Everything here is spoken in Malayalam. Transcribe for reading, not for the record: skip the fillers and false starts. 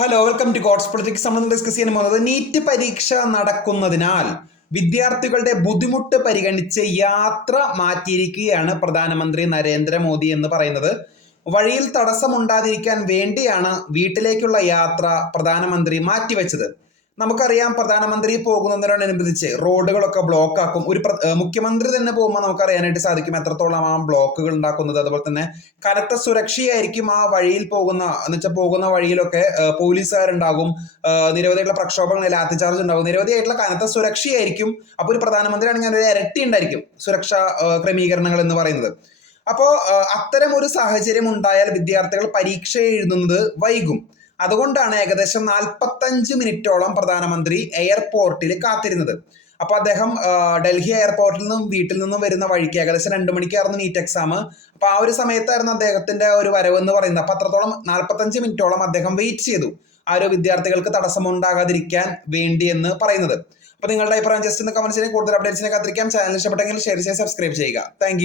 Hello, welcome to God's politics. നമ്മൾ ഡിസ്കസ് ചെയ്യാൻ പോകുന്നത് നീറ്റ് പരീക്ഷ നടക്കുന്നതിനാൽ വിദ്യാർത്ഥികളുടെ ബുദ്ധിമുട്ട് പരിഗണിച്ച് യാത്ര മാറ്റിയിരിക്കുകയാണ് പ്രധാനമന്ത്രി നരേന്ദ്രമോദി എന്ന് പറയുന്നത്. വഴിയിൽ തടസ്സമുണ്ടാതിരിക്കാൻ വേണ്ടിയാണ് വീട്ടിലേക്കുള്ള യാത്ര പ്രധാനമന്ത്രി മാറ്റിവെച്ചത്. നമുക്കറിയാം, പ്രധാനമന്ത്രി പോകുന്നതിനോടനുബന്ധിച്ച് റോഡുകളൊക്കെ ബ്ലോക്ക് ആക്കും. മുഖ്യമന്ത്രി തന്നെ പോകുമ്പോൾ നമുക്കറിയാനായിട്ട് സാധിക്കും എത്രത്തോളം ആ ബ്ലോക്കുകൾ ഉണ്ടാക്കുന്നത്. അതുപോലെ തന്നെ കനത്ത സുരക്ഷയായിരിക്കും ആ വഴിയിൽ പോകുന്ന വഴിയിലൊക്കെ. പോലീസുകാരുണ്ടാകും, നിരവധിയായിട്ടുള്ള പ്രക്ഷോഭങ്ങൾ, ലാത്തിചാർജ് ഉണ്ടാകും, നിരവധിയായിട്ടുള്ള കനത്ത സുരക്ഷയായിരിക്കും. അപ്പോൾ ഒരു പ്രധാനമന്ത്രി ആണെങ്കിൽ ഒരു ഇരട്ടി ഉണ്ടായിരിക്കും സുരക്ഷാ ക്രമീകരണങ്ങൾ എന്ന് പറയുന്നത്. അപ്പോൾ അത്തരം ഒരു സാഹചര്യം ഉണ്ടായാൽ വിദ്യാർത്ഥികൾ പരീക്ഷ എഴുതുന്നത് വൈകും. അതുകൊണ്ടാണ് ഏകദേശം 45 മിനിറ്റോളം പ്രധാനമന്ത്രി എയർപോർട്ടിൽ കാത്തിരുന്നത്. അപ്പൊ അദ്ദേഹം ഡൽഹി എയർപോർട്ടിൽ നിന്നും വീട്ടിൽ നിന്നും വരുന്ന വഴിക്ക് ഏകദേശം 2 മണിക്കായിരുന്നു നീറ്റ് എക്സാം. അപ്പൊ ആ ഒരു സമയത്തായിരുന്നു അദ്ദേഹത്തിന്റെ ഒരു വരവ് എന്ന് പറയുന്നത്. അപ്പൊ അത്രത്തോളം 45 മിനിറ്റോളം അദ്ദേഹം വെയിറ്റ് ചെയ്തു, ആ ഒരു വിദ്യാർത്ഥികൾക്ക് തടസ്സമുണ്ടാകാതിരിക്കാൻ വേണ്ടി എന്ന് പറയുന്നത്. അപ്പൊ നിങ്ങളുടെ അഭിപ്രായം ജസ്റ്റ് ഒന്ന് കമന്റ് ചെയ്യുക. കൂടുതൽ അപ്ഡേറ്റ്സിനെ കാത്തിരിക്കാം. ചാനൽ ഇഷ്ടപ്പെട്ടെങ്കിൽ ഷെയർ ചെയ്ത് സബ്സ്ക്രൈബ് ചെയ്യുക. താങ്ക്